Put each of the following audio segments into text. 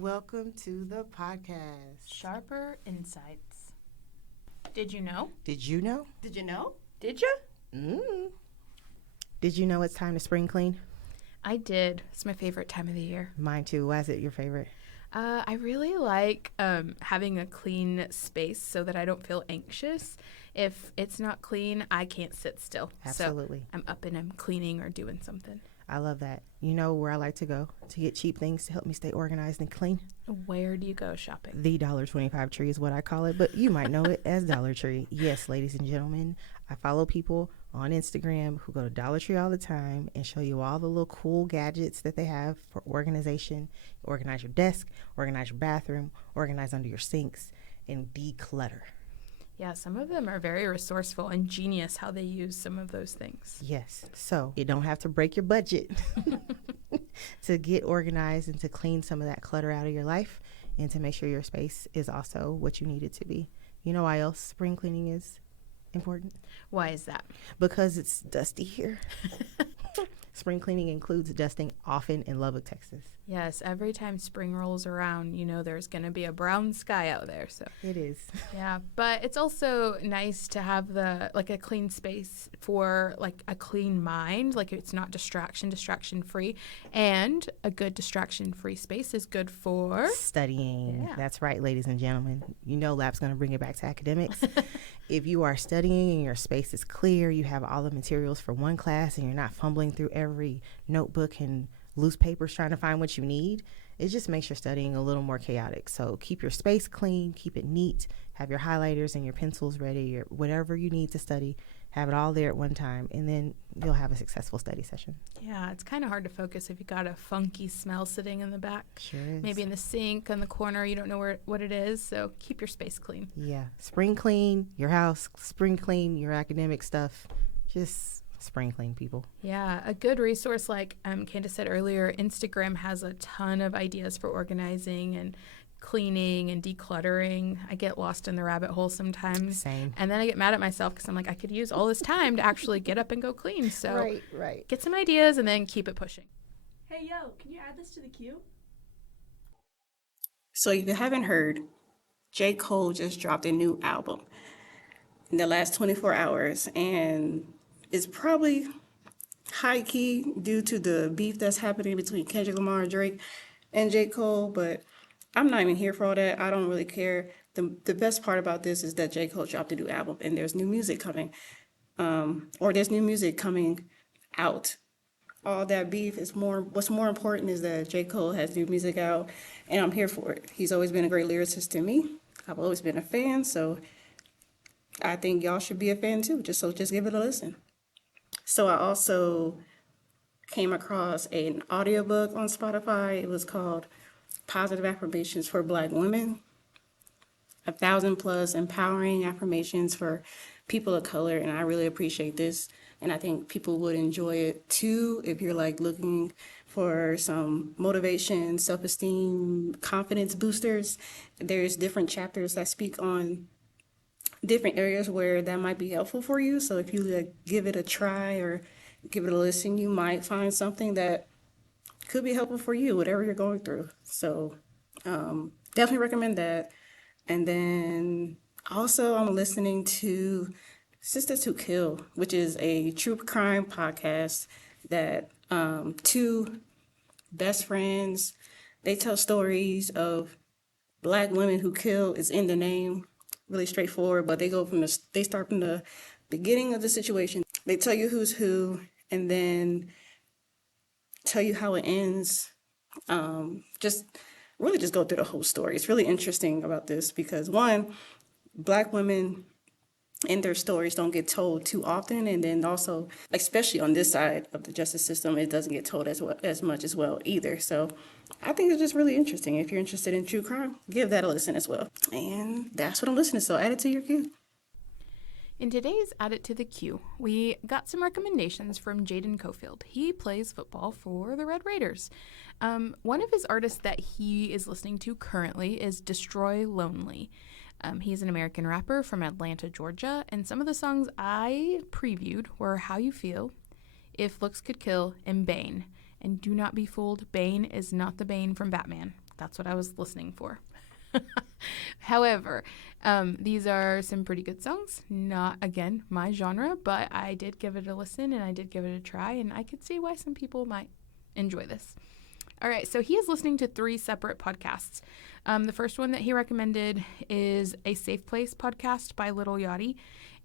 Welcome to the podcast. Sharper insights. Did you know? Did you know? Did you know? Did you? Did you know it's time to spring clean? I did. It's my favorite time of the year. Mine too. Why is it your favorite? I really like having a clean space so that I don't feel anxious. If it's not clean, I can't sit still. Absolutely. So I'm up and I'm cleaning or doing something. I love that. You know where I like to go to get cheap things to help me stay organized and clean? Where do you go shopping? The $1.25 tree is what I call it, but you might know it as Dollar Tree. Yes, ladies and gentlemen, I follow people on Instagram who go to Dollar Tree all the time and show you all the little cool gadgets that they have for organization. Organize your desk, organize your bathroom, organize under your sinks, and declutter. Yeah, some of them are very resourceful and genius how they use some of those things. Yes, so you don't have to break your budget to get organized and to clean some of that clutter out of your life and to make sure your space is also what you need it to be. You know why else spring cleaning is important? Why is that? Because it's dusty here. Spring cleaning includes dusting often in Lubbock, Texas. Yes, every time spring rolls around, you know there's going to be a brown sky out there. So It is. yeah, but it's also nice to have a clean space for like a clean mind. Like it's not distraction free, and a good distraction free space is good for Studying. Yeah. That's right, ladies and gentlemen. You know Lab's going to bring it back to academics. If you are studying and your space is clear, you have all the materials for one class and you're not fumbling through every notebook and loose papers trying to find what you need, it just makes your studying a little more chaotic. So keep your space clean, keep it neat, have your highlighters and your pencils ready, or whatever you need to study, have it all there at one time, and then you'll have a successful study session. Yeah, it's kind of hard to focus if you got a funky smell sitting in the back. Sure is. Maybe in the sink on the corner, you don't know what it is. So keep your space clean. Yeah. Spring clean your house, spring clean your academic stuff. Just spring clean, people. Yeah, a good resource like Candace said earlier, Instagram has a ton of ideas for organizing and cleaning and decluttering. I get lost in the rabbit hole sometimes. Same. And then I get mad at myself because I'm like, I could use all this time to actually get up and go clean. So right. get some ideas and then keep it pushing. Hey, yo, can you add this to the queue? So if you haven't heard, J. Cole just dropped a new album in the last 24 hours, and it's probably high-key due to the beef that's happening between Kendrick Lamar, Drake, and J. Cole, but I'm not even here for all that. I don't really care. The best part about this is that J. Cole dropped a new album, and there's new music coming, or there's new music coming out. All that beef is more, what's more important is that J. Cole has new music out, and I'm here for it. He's always been a great lyricist to me. I've always been a fan, so I think y'all should be a fan too. Just give it a listen. So I also came across an audiobook on Spotify. It was called Positive Affirmations for Black Women. 1,000+ empowering affirmations for people of color, and I really appreciate this. And I think people would enjoy it too if you're like looking for some motivation, self-esteem, confidence boosters. There's different chapters that speak on different areas where that might be helpful for you. So if you like give it a try or give it a listen, you might find something that could be helpful for you, whatever you're going through. So definitely recommend that. And then also I'm listening to Sisters Who Kill, which is a true crime podcast that two best friends, they tell stories of Black women who kill. It's in the name, really straightforward, but they start from the beginning of the situation. They tell you who's who and then tell you how it ends. Just go through the whole story. It's really interesting about this because one, Black women and their stories don't get told too often, and then also, especially on this side of the justice system, it doesn't get told as much as well either. So I think it's just really interesting. If you're interested in true crime, give that a listen as well. And that's what I'm listening to, so add it to your queue. In today's Add It to the Queue, we got some recommendations from Jaden Cofield. He plays football for the Red Raiders. One of his artists that he is listening to currently is Destroy Lonely. He's an American rapper from Atlanta, Georgia, and some of the songs I previewed were How You Feel, If Looks Could Kill, and Bane. And do not be fooled, Bane is not the Bane from Batman. That's what I was listening for. However, these are some pretty good songs. Not, again, my genre, but I did give it a listen and I did give it a try, and I could see why some people might enjoy this. All right, so he is listening to 3 separate podcasts. The first one that he recommended is a Safe Place podcast by Little Yachty,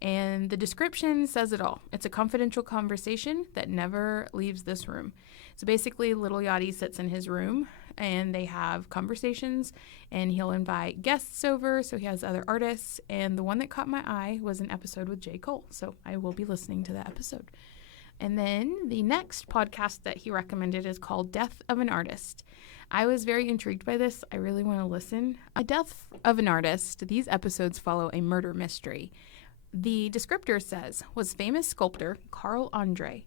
and the description says it all. It's a confidential conversation that never leaves this room. So basically, Little Yachty sits in his room, and they have conversations, and he'll invite guests over, so he has other artists, and the one that caught my eye was an episode with J. Cole, so I will be listening to that episode. And then the next podcast that he recommended is called Death of an Artist. I was very intrigued by this. I really want to listen. A Death of an Artist, these episodes follow a murder mystery. The descriptor says, was famous sculptor Carl Andre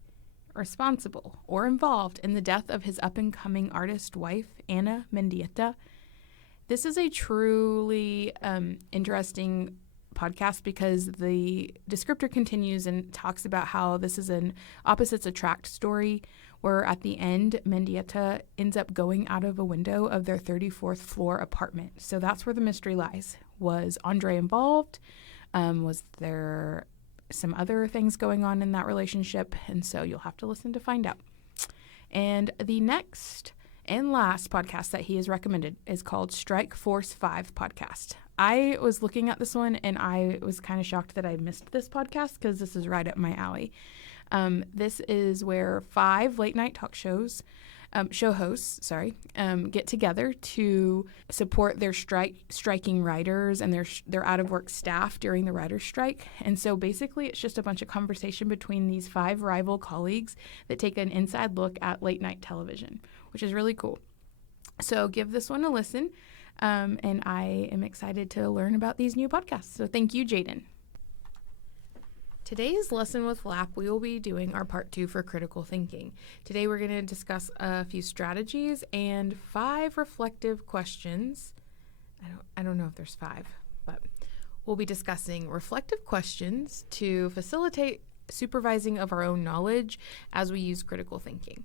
responsible or involved in the death of his up-and-coming artist wife, Anna Mendieta? This is a truly interesting podcast because the descriptor continues and talks about how this is an opposites attract story where at the end Mendieta ends up going out of a window of their 34th floor apartment. So that's where the mystery lies. Was Andre involved? Was there some other things going on in that relationship? And so you'll have to listen to find out. And the next and last podcast that he has recommended is called Strike Force 5 podcast. I was looking at this one and I was kind of shocked that I missed this podcast because this is right up my alley. This is where 5 late night talk shows, show hosts, get together to support their striking writers and their out of work staff during the writer's strike. And so basically it's just a bunch of conversation between these 5 rival colleagues that take an inside look at late night television, which is really cool. So give this one a listen. And I am excited to learn about these new podcasts. So thank you, Jaden. Today's lesson with LAP, we will be doing our part 2 for critical thinking. Today we're going to discuss a few strategies and 5 reflective questions. I don't know if there's 5, but we'll be discussing reflective questions to facilitate supervising of our own knowledge as we use critical thinking.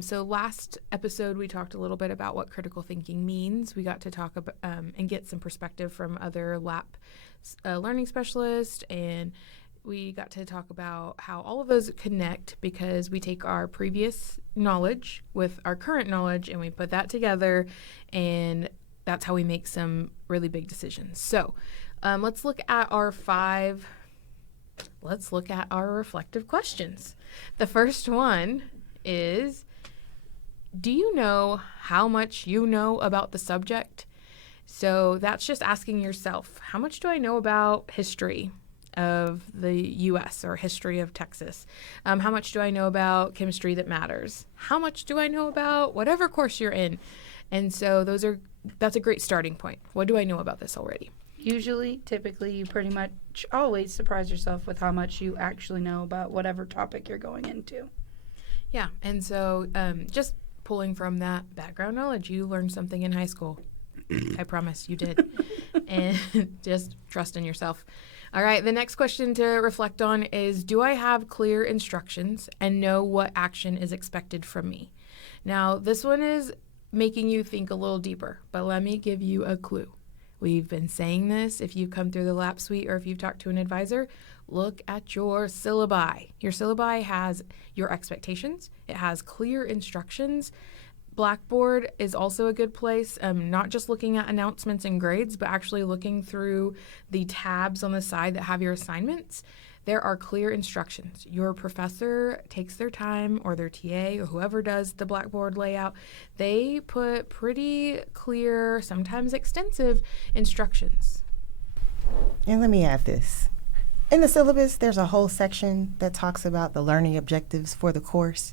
So last episode, we talked a little bit about what critical thinking means. We got to talk about and get some perspective from other LAP learning specialists, and we got to talk about how all of those connect because we take our previous knowledge with our current knowledge and we put that together, and that's how we make some really big decisions. So let's look at our reflective questions. The first one is, do you know how much you know about the subject? So that's just asking yourself, how much do I know about history of the U.S. or history of Texas? How much do I know about chemistry that matters? How much do I know about whatever course you're in? And so that's a great starting point. What do I know about this already? Usually, typically, you pretty much always surprise yourself with how much you actually know about whatever topic you're going into. Yeah, and so just pulling from that background knowledge, you learned something in high school. I promise you did. And just trust in yourself. All right, the next question to reflect on is, do I have clear instructions and know what action is expected from me? Now, this one is making you think a little deeper, but let me give you a clue. We've been saying this. If you've come through the LAP suite or if you've talked to an advisor, look at your syllabi. Your syllabi has your expectations. It has clear instructions. Blackboard is also a good place, not just looking at announcements and grades, but actually looking through the tabs on the side that have your assignments. There are clear instructions. Your professor takes their time, or their TA, or whoever does the Blackboard layout. They put pretty clear, sometimes extensive instructions. And let me add this. In the syllabus, there's a whole section that talks about the learning objectives for the course.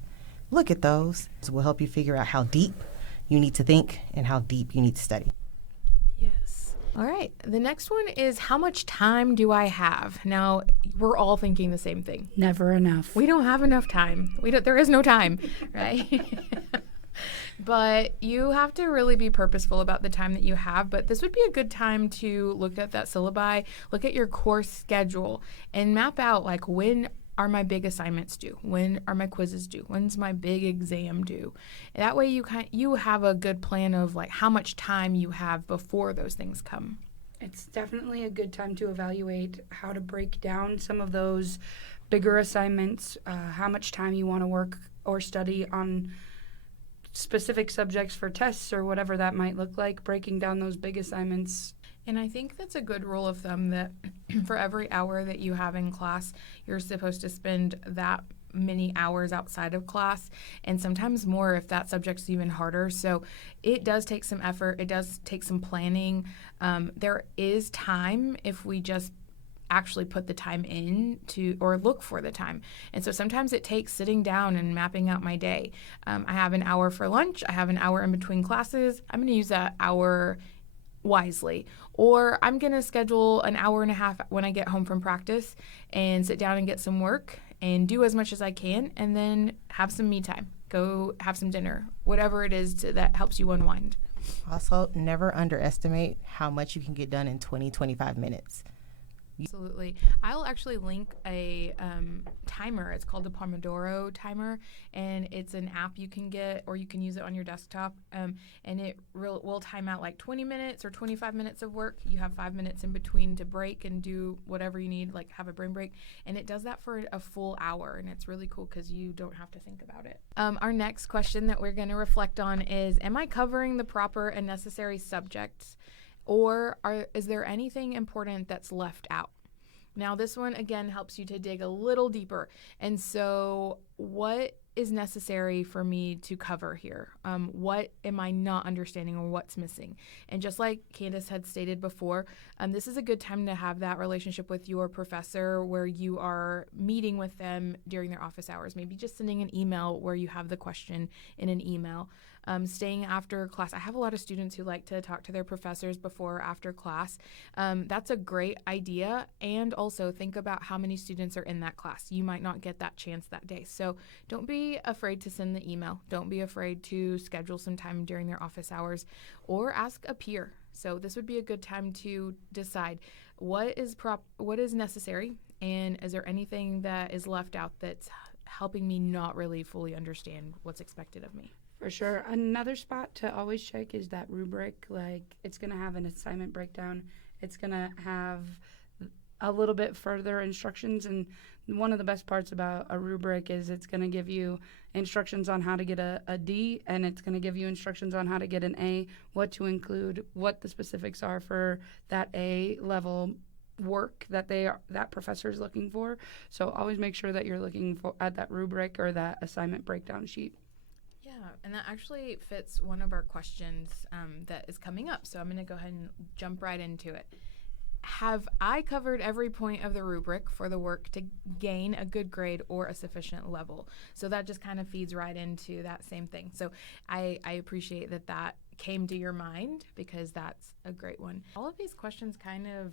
Look at those. It will help you figure out how deep you need to think and how deep you need to study. Yes. All right. The next one is, how much time do I have? Now, we're all thinking the same thing. Never enough. We don't have enough time. There is no time, right? But you have to really be purposeful about the time that you have. But this would be a good time to look at that syllabi, look at your course schedule, and map out, like, when are my big assignments due? When are my quizzes due? When's my big exam due? That way you have a good plan of like how much time you have before those things come. It's definitely a good time to evaluate how to break down some of those bigger assignments, how much time you want to work or study on specific subjects for tests or whatever that might look like, breaking down those big assignments. And I think that's a good rule of thumb that for every hour that you have in class, you're supposed to spend that many hours outside of class, and sometimes more if that subject's even harder. So it does take some effort. It does take some planning. There is time if we just actually put the time in to or look for the time. And so sometimes it takes sitting down and mapping out my day. I have an hour for lunch. I have an hour in between classes. I'm going to use that hour wisely. Or I'm going to schedule an hour and a half when I get home from practice and sit down and get some work and do as much as I can, and then have some me time. Go have some dinner, whatever it is that helps you unwind. Also, never underestimate how much you can get done in 20-25 minutes. Absolutely. I'll actually link a timer. It's called the Pomodoro timer, and it's an app you can get, or you can use it on your desktop, and it will time out like 20 minutes or 25 minutes of work. You have 5 minutes in between to break and do whatever you need, like have a brain break, and it does that for a full hour, and it's really cool because you don't have to think about it. Our next question that we're going to reflect on is, am I covering the proper and necessary subjects? Or is there anything important that's left out? Now, this one, again, helps you to dig a little deeper. And so what is necessary for me to cover here? What am I not understanding or what's missing? And just like Candace had stated before, this is a good time to have that relationship with your professor where you are meeting with them during their office hours, maybe just sending an email where you have the question in an email. Staying after class. I have a lot of students who like to talk to their professors before or after class. That's a great idea. And also think about how many students are in that class. You might not get that chance that day. So don't be afraid to send the email. Don't be afraid to schedule some time during their office hours or ask a peer. So this would be a good time to decide what is necessary, and is there anything that is left out that's helping me not really fully understand what's expected of me. For sure. Another spot to always check is that rubric. Like, it's going to have an assignment breakdown. It's going to have a little bit further instructions. And one of the best parts about a rubric is it's going to give you instructions on how to get a D, and it's going to give you instructions on how to get an A, what to include, what the specifics are for that A level work that professor is looking for. So always make sure that you're looking at that rubric or that assignment breakdown sheet. Yeah, and that actually fits one of our questions that is coming up. So I'm going to go ahead and jump right into it. Have I covered every point of the rubric for the work to gain a good grade or a sufficient level? So that just kind of feeds right into that same thing. So I appreciate that came to your mind, because that's a great one. All of these questions kind of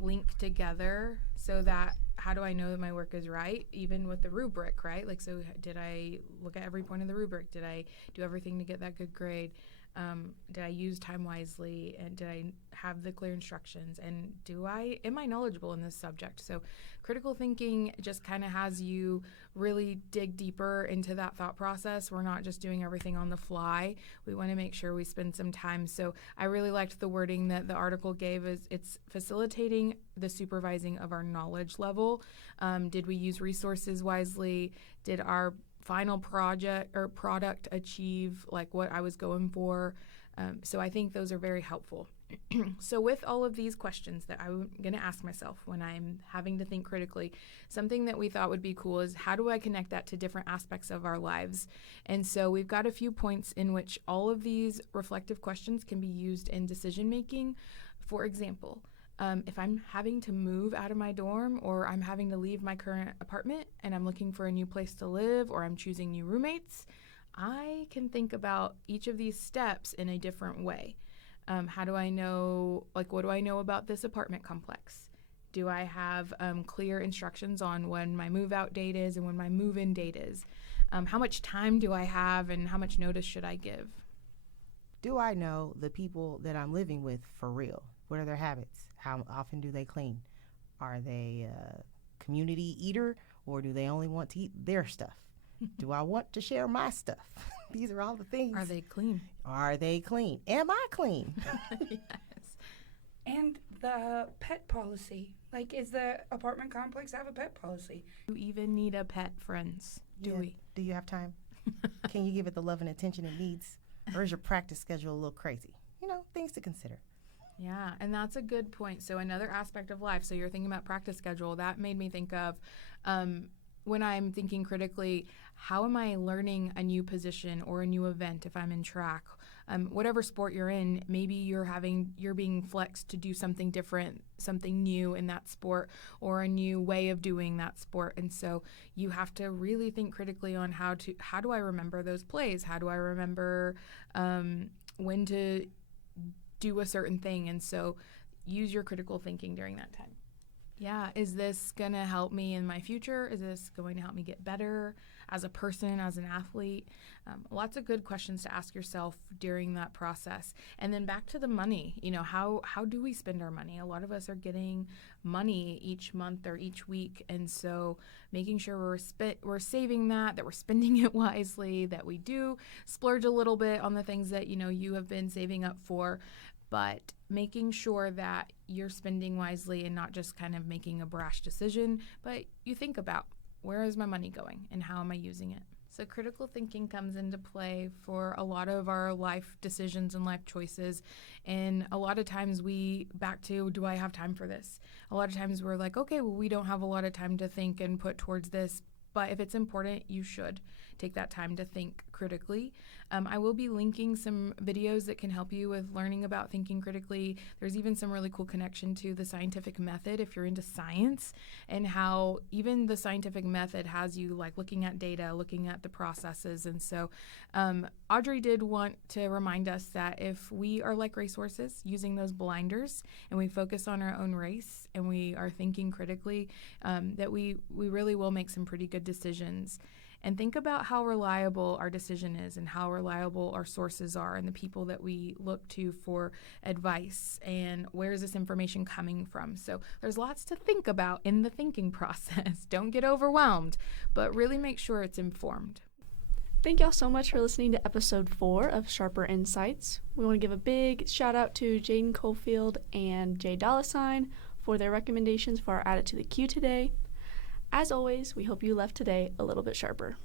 link together, so that how do I know that my work is right, even with the rubric, right? Like, so did I look at every point of the rubric? Did I do everything to get that good grade? Did I use time wisely, and did I have the clear instructions, and am I knowledgeable in this subject? So critical thinking just kind of has you really dig deeper into that thought process. We're not just doing everything on the fly. We want to make sure we spend some time. So I really liked the wording that the article gave, is it's facilitating the supervising of our knowledge level. Did we use resources wisely? Did our final project or product achieve like what I was going for? So I think those are very helpful. So with all of these questions that I'm going to ask myself when I'm having to think critically, something that we thought would be cool is, how do I connect that to different aspects of our lives? And so we've got a few points in which all of these reflective questions can be used in decision making. For example, if I'm having to move out of my dorm, or I'm having to leave my current apartment and I'm looking for a new place to live, or I'm choosing new roommates, I can think about each of these steps in a different way. How do I know, like, what do I know about this apartment complex? Do I have clear instructions on when my move out date is and when my move in date is? How much time do I have, and how much notice should I give? Do I know the people that I'm living with for real? What are their habits? How often do they clean? Are they a community eater, Or do they only want to eat their stuff? Do I want to share my stuff? These are all the things. Are they clean? Are they clean? Am I clean? Yes. And the pet policy. Like, is the apartment complex have a pet policy? Do you even need a pet, friends? Do Yeah. we? Do you have time? Can you give it the love and attention it needs? Or is your practice schedule a little crazy? Things to consider. Yeah, and that's a good point. So another aspect of life, so you're thinking about practice schedule, that made me think of when I'm thinking critically, how am I learning a new position or a new event if I'm in track? Whatever sport you're in, maybe you're being flexed to do something different, something new in that sport, or a new way of doing that sport. And so you have to really think critically on how do I remember those plays? How do I remember when to do a certain thing? And so use your critical thinking during that time. Yeah, is this going to help me in my future? Is this going to help me get better as a person, as an athlete? Lots of good questions to ask yourself during that process. And then back to the money, how do we spend our money? A lot of us are getting money each month or each week. And so making sure we're saving that we're spending it wisely, that we do splurge a little bit on the things that, you have been saving up for, but making sure that you're spending wisely and not just kind of making a brash decision, but you think about, where is my money going and how am I using it? So critical thinking comes into play for a lot of our life decisions and life choices. And a lot of times back to, do I have time for this? A lot of times we're like, okay, well, we don't have a lot of time to think and put towards this. But if it's important, you should take that time to think critically. I will be linking some videos that can help you with learning about thinking critically. There's even some really cool connection to the scientific method if you're into science, and how even the scientific method has you like looking at data, looking at the processes. And so Audrey did want to remind us that if we are like racehorses using those blinders and we focus on our own race and we are thinking critically, that we really will make some pretty good decisions. And think about how reliable our decision is and how reliable our sources are and the people that we look to for advice and where is this information coming from. So there's lots to think about in the thinking process. Don't get overwhelmed, but really make sure it's informed. Thank y'all so much for listening to episode 4 of Sharper Insights. We want to give a big shout out to Jaden Cofield and Jay Dollarsign for their recommendations for our Add It to the Queue today. As always, we hope you left today a little bit sharper.